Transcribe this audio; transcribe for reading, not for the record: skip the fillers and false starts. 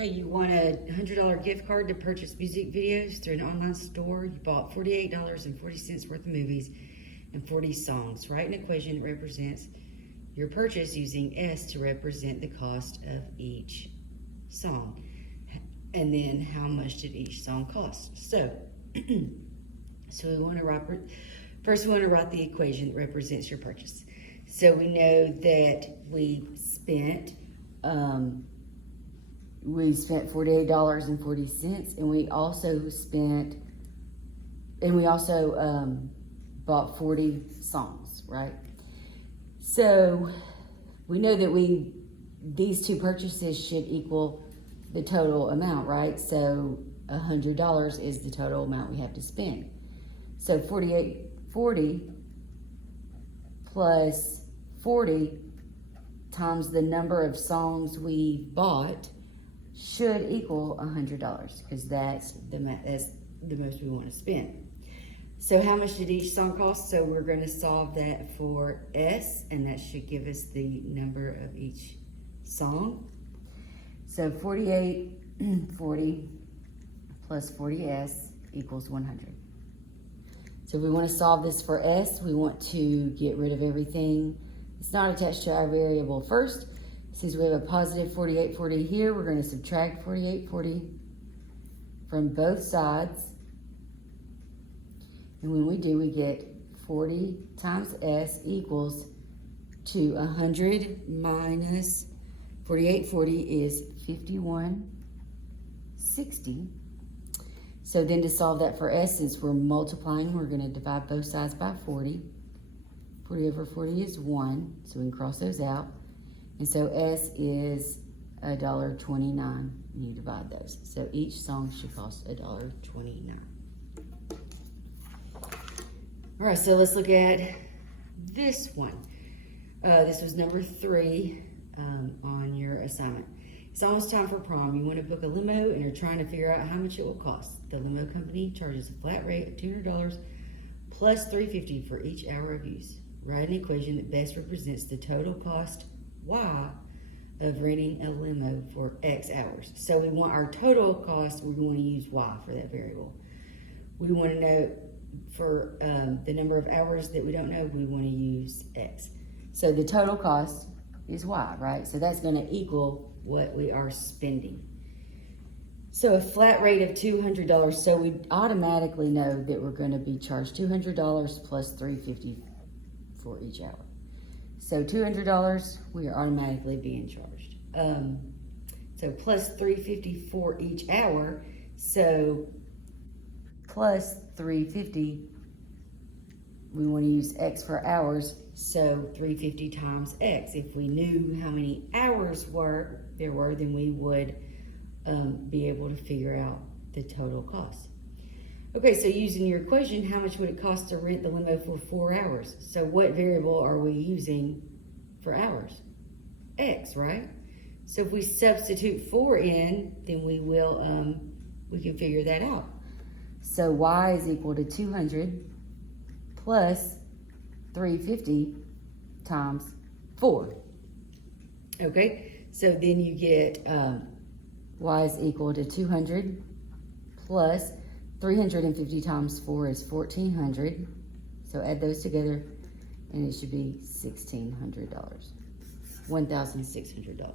Okay, you want a $100 gift card to purchase music videos through an online store. You bought $48.40 worth of movies and 40 songs. Write an equation that represents your purchase using S to represent the cost of each song. And then how much did each song cost? So we want to write, first we want to write the equation that represents your purchase. So we know that we spent $48.40, and we also bought 40 songs, right? So we know that these two purchases should equal the total amount, right? So $100 is the total amount we have to spend. So $48.40 plus 40 times the number of songs we bought should equal $100, because that's the most we want to spend. So how much did each song cost? So we're going to solve that for S, and that should give us the number of each song. So 48.40 plus 40S equals 100. So we want to solve this for S. We want to get rid of everything it's not attached to our variable first. Since we have a positive 48.40 here, we're going to subtract 48.40 from both sides. And when we do, we get 40 times S equals to 100 minus 48.40 is 51.60. So then to solve that for S, since we're multiplying, we're going to divide both sides by 40. 40 over 40 is 1, so we can cross those out. And so S is $1.29 when you divide those. So each song should cost $1.29. All right, so let's look at this one. This was number 3 on your assignment. It's almost time for prom. You want to book a limo and you're trying to figure out how much it will cost. The limo company charges a flat rate of $200 plus $350 for each hour of use. Write an equation that best represents the total cost Y of renting a limo for X hours. So we want our total cost, we want to use Y for that variable. We want to know for the number of hours that we don't know, we want to use X. So the total cost is Y, right? So that's going to equal what we are spending. So a flat rate of $200, so we automatically know that we're going to be charged $200 plus $350 for each hour. So $200, we are automatically being charged. So plus $350 for each hour. So plus $350, we want to use X for hours. So $350 times X. If we knew how many hours there were, then we would be able to figure out the total cost. Okay, so using your equation, how much would it cost to rent the limo for 4 hours? So what variable are we using for hours? X, right? So if we substitute 4 in, then we can figure that out. So Y is equal to 200 plus 350 times 4. Okay, so then you get Y is equal to 200 plus 350 times 4 is 1,400. So add those together and it should be $1,600. $1,600.